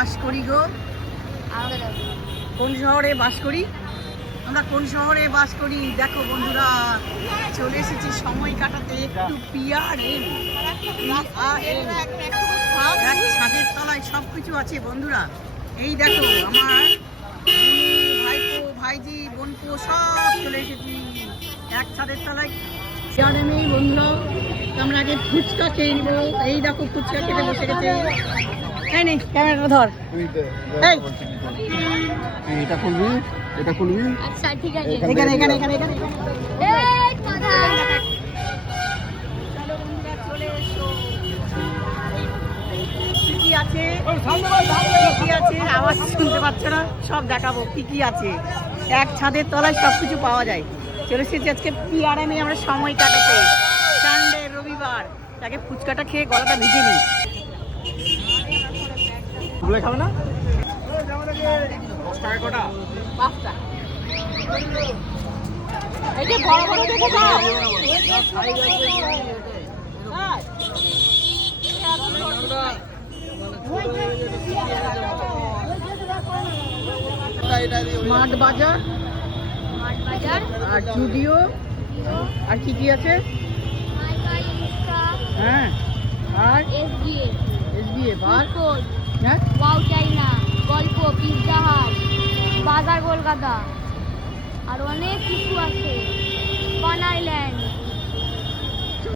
বাস করি গো? কোন শহরে বাস করি আমরা? কোন শহরে বাস করি? দেখো বন্ধুরা, চলে এসেছি সময় কাটাতে একটু পিআরএম। এক ছাদের তলায় সবকিছু আছে বন্ধুরা। এই দেখো আমার ভাইপো, ভাইজি, বোনপো সব চলে এসেছি এক ছাদের তলায় পিআরএমেই বন্ধুরা। আমরা আগে ফুচকা খেয়ে নিবো। এই দেখো ফুচকা খেতে বসে গেছে। এই নে ক্যামেরাটা ধর। এটা খুলবি, এটা খুলবি। আচ্ছা ঠিক আছে। এখানে এখানে এখানে এখানে এই কথা চলে এসো। কি কি আছে, কি আছে আওয়াজ শুনতে পাচ্ছ না? সব দেখাবো কি কি আছে। এক ছাদের তলায় সবকিছু পাওয়া যায়। চলে এসেছি আজকে পিআরএমে আমরা সময় কাটাতে। সানডে, রবিবার। তাকে ফুচকাটা খেয়ে গলাটা ভিজে নিই। খাবে না? কটা? 5টা। এই যে বড় বড় দেখে যাও। স্মার্ট বাজার মাঠ বাজার, আর জুডিও আর কি কি আছে? মাইকা ইনস্টা, হ্যাঁ আর এসবিএ, এসবিএফ আর কোড, হ্যাঁ ওয়াও চাইনা, গল্প, পিৎজা হাট, বাজার কলকাতা আর অনেক কিছু আছে। Fun island,